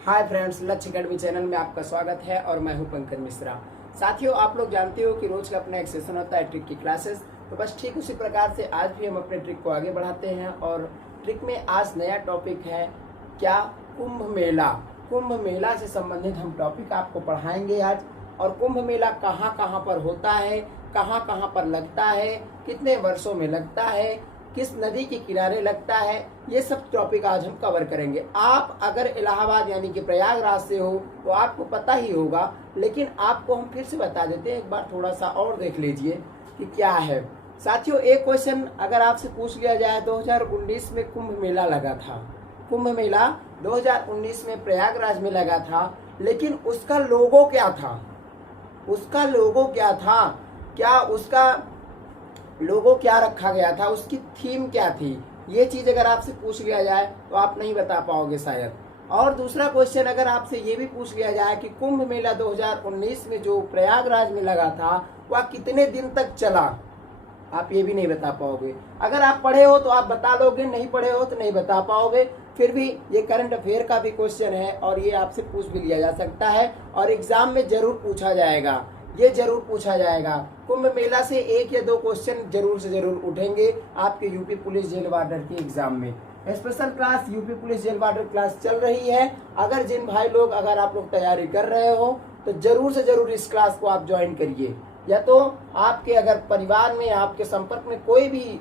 Hi friends, लक्ष्य academy channel में आपका स्वागत है और मैं हूं पंकज मिश्रा। साथियों, आप लोग जानते हो कि रोज का अपना एक सेशन होता है ट्रिक की क्लासेस। तो बस ठीक उसी प्रकार से आज भी हम अपने ट्रिक को आगे बढ़ाते हैं और ट्रिक में आज नया टॉपिक है क्या, कुंभ मेला। कुंभ मेला से संबंधित हम टॉपिक आपको पढ़ाएंगे आज। और कुंभ मेला कहाँ कहाँ पर होता है, कहाँ कहाँ पर लगता है, कितने वर्षों में लगता है, किस नदी के किनारे लगता है, ये सब टॉपिक आज हम कवर करेंगे। आप अगर इलाहाबाद यानी कि प्रयागराज से हो तो आपको पता ही होगा, लेकिन आपको हम फिर से बता देते हैं, एक बार थोड़ा सा और देख लीजिए कि क्या है। साथियों, एक क्वेश्चन अगर आपसे पूछ लिया जाए, 2019 में कुंभ मेला लगा था। कुंभ मेला 2019 में प्रयागराज में लगा था, लेकिन उसका लोगो क्या था? उसका लोगो क्या था? क्या उसका लोगो क्या रखा गया था? उसकी थीम क्या थी? ये चीज अगर आपसे पूछ लिया जाए तो आप नहीं बता पाओगे शायद। और दूसरा क्वेश्चन अगर आपसे ये भी पूछ लिया जाए कि कुंभ मेला 2019 में जो प्रयागराज में लगा था वह कितने दिन तक चला, आप ये भी नहीं बता पाओगे। अगर आप पढ़े हो तो आप बता लोगे, नहीं पढ़े हो तो नहीं बता पाओगे। फिर भी ये करंट अफेयर का भी क्वेश्चन है और ये आपसे पूछ भी लिया जा सकता है और एग्जाम में जरूर पूछा जाएगा, ये जरूर पूछा जाएगा। कुंभ मेला से एक या दो क्वेश्चन जरूर से जरूर उठेंगे आपके यूपी पुलिस जेल वार्डर के एग्जाम में। Special class UP police jail warder class चल रही है। अगर जिन भाई लोग अगर आप लोग तैयारी कर रहे हो तो जरूर से जरूर इस क्लास को आप ज्वाइन करिए, या तो आपके अगर परिवार में आपके संपर्क में कोई भी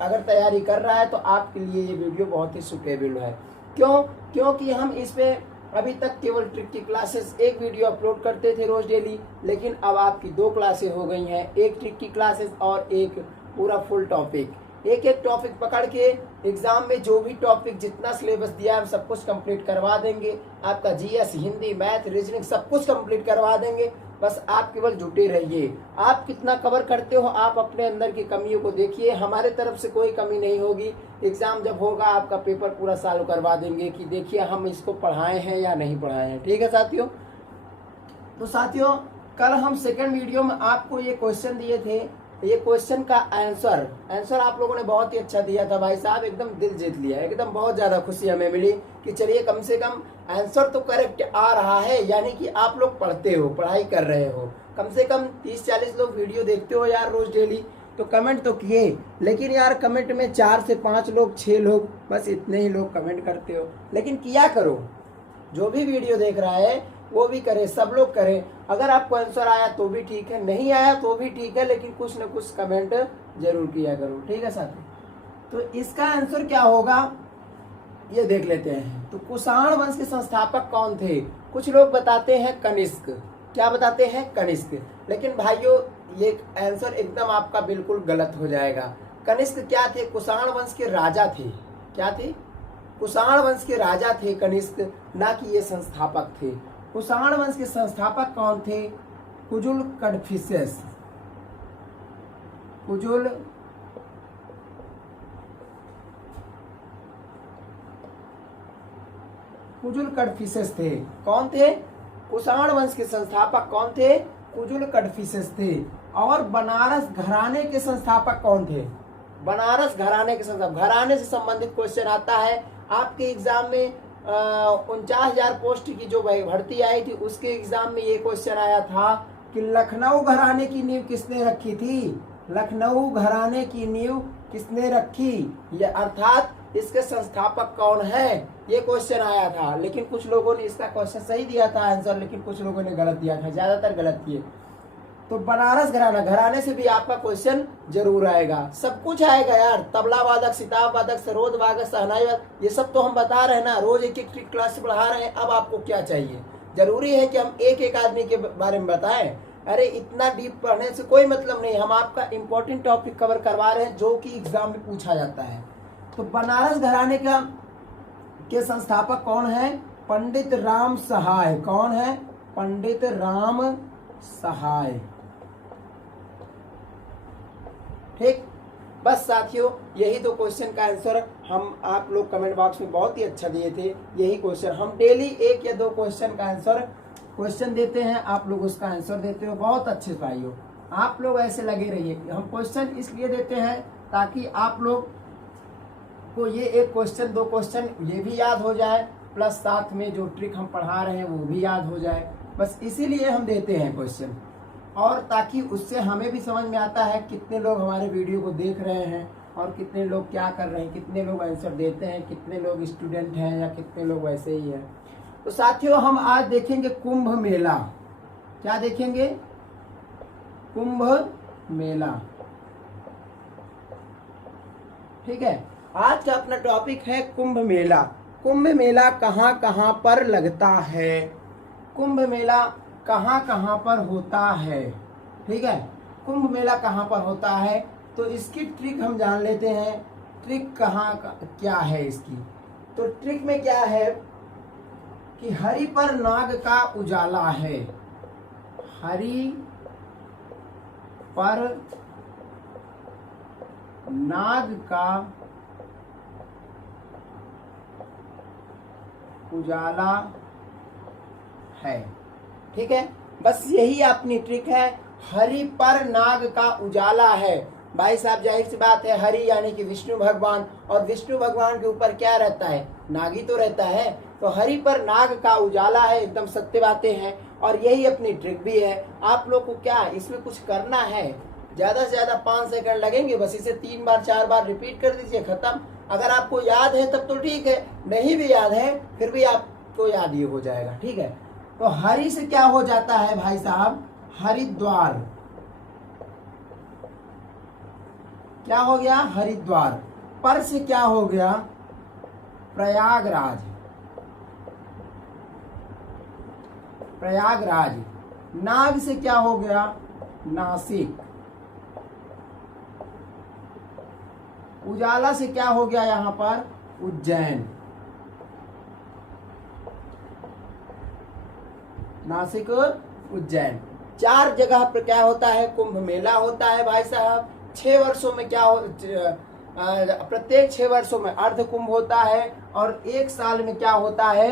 अगर तैयारी कर रहा है तो आपके लिए ये वीडियो बहुत ही सुटेबल है। क्यों? क्योंकि हम इस पे अभी तक केवल ट्रिक की क्लासेस एक वीडियो अपलोड करते थे रोज डेली, लेकिन अब आपकी दो क्लासेस हो गई हैं, एक ट्रिक की क्लासेस और एक पूरा फुल टॉपिक। एक एक टॉपिक पकड़ के एग्जाम में जो भी टॉपिक जितना सिलेबस दिया है हम सब कुछ कंप्लीट करवा देंगे। आपका जीएस, हिंदी, मैथ, रीजनिंग सब कुछ कंप्लीट करवा देंगे। बस आप केवल जुटे रहिए। आप कितना कवर करते हो, आप अपने अंदर की कमियों को देखिए। हमारे तरफ से कोई कमी नहीं होगी। एग्जाम जब होगा आपका पेपर पूरा सॉल्व करवा देंगे कि देखिए हम इसको पढ़ाए हैं या नहीं पढ़ाए हैं। ठीक है साथियों? तो साथियों, कल हम सेकंड वीडियो में आपको ये क्वेश्चन दिए थे, ये क्वेश्चन का आंसर आप लोगों ने बहुत ही अच्छा दिया था भाई साहब, एकदम दिल जीत लिया, एकदम बहुत ज्यादा खुशी हमें मिली कि चलिए कम से कम आंसर तो करेक्ट आ रहा है, यानी कि आप लोग पढ़ते हो, पढ़ाई कर रहे हो। कम से कम 30-40 लोग वीडियो देखते हो यार रोज डेली, तो कमेंट तो किए, लेकिन यार कमेंट में 4 से 5 लोग, 6 लोग, बस इतने ही लोग कमेंट करते हो। लेकिन किया करो, जो भी वीडियो देख रहा है वो भी करे, सब लोग करें। अगर आपको आंसर आया तो भी ठीक है, नहीं आया तो भी ठीक है, लेकिन कुछ न कुछ कमेंट जरूर किया करो। ठीक है साथी? तो इसका आंसर क्या होगा ये देख लेते हैं। तो कुषाण वंश के संस्थापक कौन थे? कुछ लोग बताते हैं कनिष्क। क्या बताते हैं? कनिष्क। लेकिन भाइयों ये आंसर एकदम आपका बिल्कुल गलत हो जाएगा। कनिष्क क्या थे? कुषाण वंश के राजा थे। क्या थे? कुषाण वंश के राजा थे कनिष्क, ना कि ये संस्थापक थे। कुषाण वंश के संस्थापक कौन थे? कुजुल कडफिसेस। कुजुल कडफिसेस थे। कौन थे? कुषाण वंश के संस्थापक कौन थे? कुजुल कडफिसेस थे। और बनारस घराने के संस्थापक कौन थे? बनारस घराने के संस्थापक, घराने से संबंधित क्वेश्चन आता है आपके एग्जाम में। 49,000 पोस्ट की जो भर्ती आई थी उसके एग्जाम में ये क्वेश्चन आया था कि लखनऊ घराने की नींव किसने रखी थी? लखनऊ घराने की नींव किसने रखी, ये अर्थात इसके संस्थापक कौन है, ये क्वेश्चन आया था। लेकिन कुछ लोगों ने इसका क्वेश्चन सही दिया था आंसर, लेकिन कुछ लोगों ने गलत दिया था, ज्यादातर गलत किए। तो बनारस घराना, घराने से भी आपका क्वेश्चन जरूर आएगा। सब कुछ आएगा यार, तबला वादक, सितार वादक, सरोद वादक, शहनाई वादक, ये सब तो हम बता रहे हैं ना, रोज एक एक क्लास से पढ़ा रहे हैं। अब आपको क्या चाहिए? जरूरी है कि हम एक एक आदमी के बारे में बताएं? अरे इतना डीप पढ़ने से कोई मतलब नहीं, हम आपका इंपॉर्टेंट टॉपिक कवर करवा रहे हैं जो कि एग्जाम में पूछा जाता है। तो बनारस घराने का के संस्थापक कौन है? पंडित राम सहाय। कौन है? पंडित राम सहाय। ठीक, बस साथियों यही तो क्वेश्चन का आंसर हम आप लोग कमेंट बॉक्स में बहुत ही अच्छा दिए थे। यही क्वेश्चन हम डेली एक या दो क्वेश्चन का आंसर क्वेश्चन देते हैं, आप लोग उसका आंसर देते हो। बहुत अच्छे भाइयों, आप लोग ऐसे लगे रहिए। हम क्वेश्चन इसलिए देते हैं ताकि आप लोग को ये एक क्वेश्चन, दो क्वेश्चन ये भी याद हो जाए प्लस साथ में जो ट्रिक हम पढ़ा रहे हैं वो भी याद हो जाए। बस इसीलिए हम देते हैं क्वेश्चन, और ताकि उससे हमें भी समझ में आता है कितने लोग हमारे वीडियो को देख रहे हैं और कितने लोग क्या कर रहे हैं, कितने लोग आंसर देते हैं, कितने लोग स्टूडेंट हैं या कितने लोग वैसे ही हैं। तो साथियों हम आज देखेंगे कुंभ मेला। क्या देखेंगे? कुंभ मेला। ठीक है, आज का अपना टॉपिक है कुंभ मेला। कुंभ मेला कहाँ कहाँ पर लगता है, कुंभ मेला कहाँ कहाँ पर होता है। ठीक है, कुंभ मेला कहाँ पर होता है, तो इसकी ट्रिक हम जान लेते हैं। ट्रिक क्या है इसकी? तो ट्रिक में क्या है कि हरि पर नाग का उजाला है। हरि पर नाग का उजाला है। ठीक है, बस यही अपनी ट्रिक है। हरि पर नाग का उजाला है। भाई साहब जाहिर सी बात है, हरि यानी कि विष्णु भगवान, और विष्णु भगवान के ऊपर क्या रहता है? नागी तो रहता है। तो हरि पर नाग का उजाला है, एकदम सत्य बातें हैं, और यही अपनी ट्रिक भी है। आप लोग को क्या इसमें कुछ करना है, ज्यादा से ज्यादा 5 सेकंड लगेंगे, बस इसे 3 बार 4 बार रिपीट कर दीजिए, खत्म। अगर आपको याद है तब तो ठीक है, नहीं भी याद है फिर भी आपको याद ये हो जाएगा। ठीक है, तो हरि से क्या हो जाता है भाई साहब? हरिद्वार। क्या हो गया? हरिद्वार। पर से क्या हो गया? प्रयागराज। प्रयागराज। नाग से क्या हो गया? नासिक। उजाला से क्या हो गया यहां पर? उज्जैन। नासिक, उज्जैन, 4 जगह पर क्या होता है? कुंभ मेला होता है भाई साहब। 6 वर्षों में क्या हो, प्रत्येक 6 वर्षों में अर्ध कुंभ होता है, और 1 साल में क्या होता है?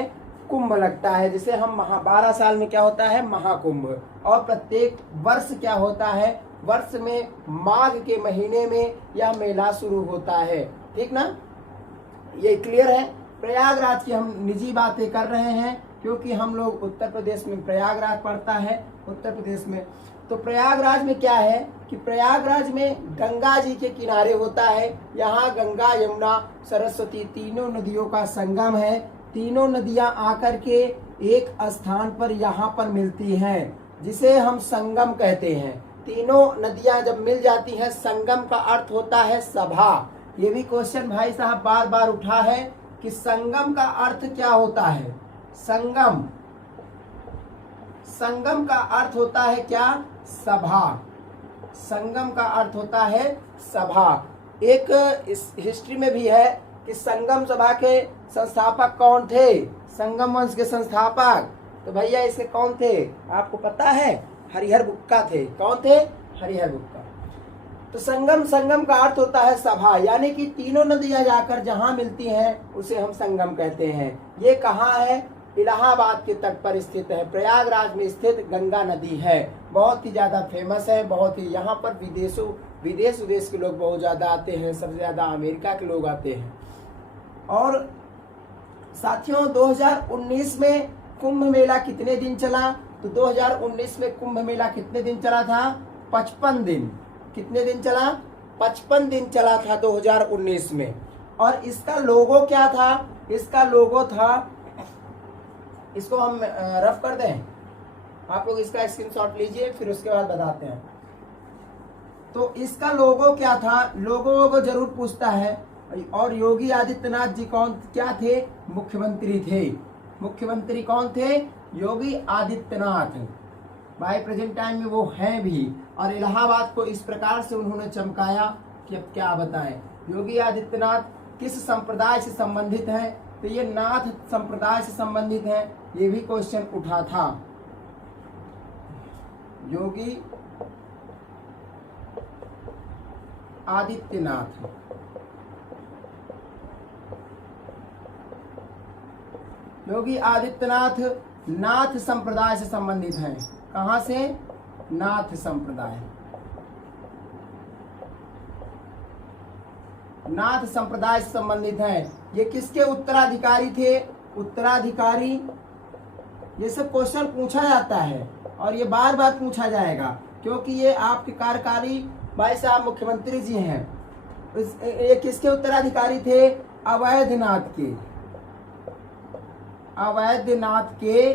कुंभ लगता है, जिसे हम 12 साल में क्या होता है? महाकुंभ। और प्रत्येक वर्ष क्या होता है? वर्ष में माघ के महीने में यह मेला शुरू होता है। ठीक ना, ये क्लियर है? प्रयागराज की हम निजी बातें कर रहे हैं क्योंकि हम लोग उत्तर प्रदेश में प्रयागराज पड़ता है, उत्तर प्रदेश में। तो प्रयागराज में क्या है कि प्रयागराज में गंगा जी के किनारे होता है। यहाँ गंगा, यमुना, सरस्वती तीनों नदियों का संगम है। तीनों नदियां आकर के एक स्थान पर यहाँ पर मिलती हैं, जिसे हम संगम कहते हैं। तीनों नदियां जब मिल जाती हैं, संगम का अर्थ होता है सभा। ये भी क्वेश्चन भाई साहब बार बार उठा है कि संगम का अर्थ क्या होता है? संगम, संगम का अर्थ होता है क्या? सभा। संगम का अर्थ होता है सभा। एक इस हिस्ट्री में भी है कि संगम सभा के संस्थापक कौन थे? संगम वंश के संस्थापक, तो भैया इसके कौन थे आपको पता है? हरिहर बुक्का थे। कौन थे? हरिहर बुक्का। तो संगम का अर्थ होता है सभा, यानी कि तीनों नदियां जाकर जहां मिलती हैं उसे हम संगम कहते हैं। ये कहाँ है? इलाहाबाद के तट पर स्थित है। प्रयागराज में स्थित गंगा नदी है, बहुत ही ज्यादा फेमस है। बहुत ही यहाँ पर विदेश के लोग बहुत ज्यादा आते हैं, सबसे ज्यादा अमेरिका के लोग आते हैं। और साथियों 2019 में कुंभ मेला कितने दिन चला? तो 2019 में कुंभ मेला कितने दिन चला था? 55 दिन। कितने दिन चला? 55 दिन चला था 2019 में। और इसका लोगो क्या था? इसका लोगो था, इसको हम रफ कर दें, आप लोग इसका स्क्रीनशॉट लीजिए फिर उसके बाद बताते हैं। तो इसका लोगो क्या था? लोगो को जरूर पूछता है। और योगी आदित्यनाथ जी क्या थे? मुख्यमंत्री थे। मुख्यमंत्री कौन थे? योगी आदित्यनाथ। भाई प्रेजेंट टाइम में वो हैं भी। और इलाहाबाद को इस प्रकार से उन्होंने चमकाया कि अब क्या बताएं। योगी आदित्यनाथ किस संप्रदाय से संबंधित हैं? तो ये नाथ संप्रदाय से संबंधित है। ये भी क्वेश्चन उठा था। योगी आदित्यनाथ योगी आदित्यनाथ नाथ संप्रदाय से संबंधित हैं। कहां से? नाथ संप्रदाय। नाथ संप्रदाय से संबंधित हैं। ये किसके उत्तराधिकारी थे? उत्तराधिकारी, ये सब क्वेश्चन पूछा जाता है और ये बार बार पूछा जाएगा, क्योंकि ये आपके कार्यकारी भाई साहब मुख्यमंत्री जी हैं। ये किसके उत्तराधिकारी थे? अवैधनाथ के, अवैधनाथ के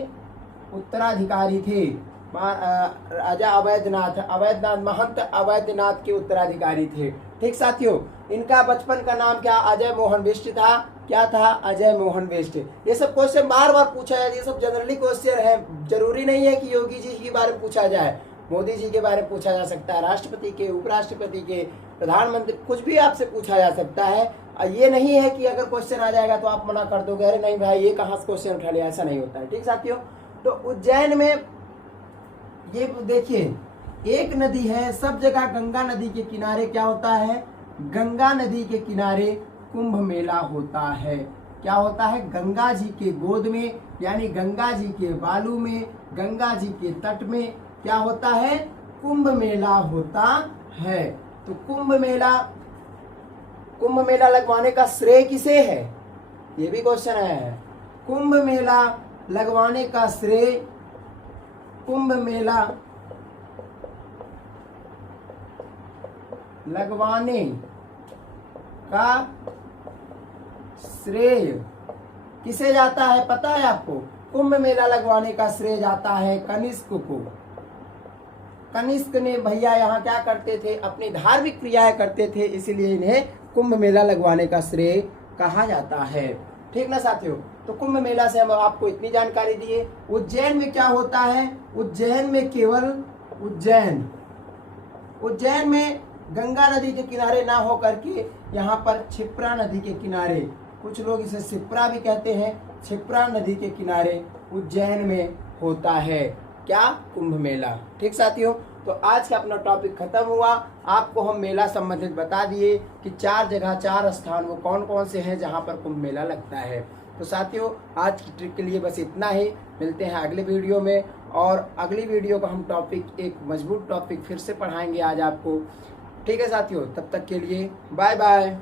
उत्तराधिकारी थे। राजा अवैधनाथ, महंत अवैधनाथ के उत्तराधिकारी थे। ठीक साथियों, इनका बचपन का नाम क्या? अजय मोहन बिष्ट था। क्या था? अजय मोहन बिष्ट। ये सब क्वेश्चन बार बार पूछा जाए, ये सब जनरली क्वेश्चन है, जरूरी नहीं है कि योगी जी के बारे में पूछा जाए, मोदी जी के बारे में पूछा जा सकता है, राष्ट्रपति के, उपराष्ट्रपति के, प्रधानमंत्री, कुछ भी आपसे पूछा जा सकता है। ये नहीं है कि अगर क्वेश्चन आ जाएगा तो आप मना कर दोगे, अरे नहीं भाई ये कहाँ से क्वेश्चन उठा लिया, ऐसा नहीं होता है। ठीक साथियों, तो उज्जैन में ये देखिए एक नदी है, सब जगह गंगा नदी के किनारे क्या होता है? गंगा नदी के किनारे कुंभ मेला होता है। क्या होता है? गंगा जी के गोद में, यानी गंगा जी के बालू में, गंगा जी के तट में क्या होता है? कुंभ मेला होता है। तो कुंभ मेला लगवाने का श्रेय किसे है? ये भी क्वेश्चन है। कुंभ मेला लगवाने का श्रेय, कुंभ मेला लगवाने का श्रेय किसे जाता है? पता है आपको? कुंभ मेला लगवाने का श्रेय जाता है कनिष्क को। कनिष्क ने भैया यहाँ क्या करते थे? अपनी धार्मिक क्रियाएं करते थे, इसीलिए इन्हें कुंभ मेला लगवाने का श्रेय कहा जाता है। ठीक ना साथियों, तो कुंभ मेला से हम आपको इतनी जानकारी दिए। उज्जैन में क्या होता है? उज्जैन में केवल उज्जैन में गंगा नदी के किनारे ना हो करके यहाँ पर क्षिप्रा नदी के किनारे, कुछ लोग इसे शिप्रा भी कहते हैं, क्षिप्रा नदी के किनारे उज्जैन में होता है क्या? कुंभ मेला। ठीक साथियों, तो आज का अपना टॉपिक खत्म हुआ। आपको हम मेला संबंधित बता दिए कि 4 जगह, 4 स्थान वो कौन कौन से हैं जहाँ पर कुंभ मेला लगता है। तो साथियों, आज की ट्रिक के लिए बस इतना ही। मिलते हैं अगले वीडियो में, और अगली वीडियो को हम टॉपिक, एक मजबूत टॉपिक फिर से पढ़ाएंगे आज आपको। ठीक है साथियों, तब तक के लिए बाय बाय।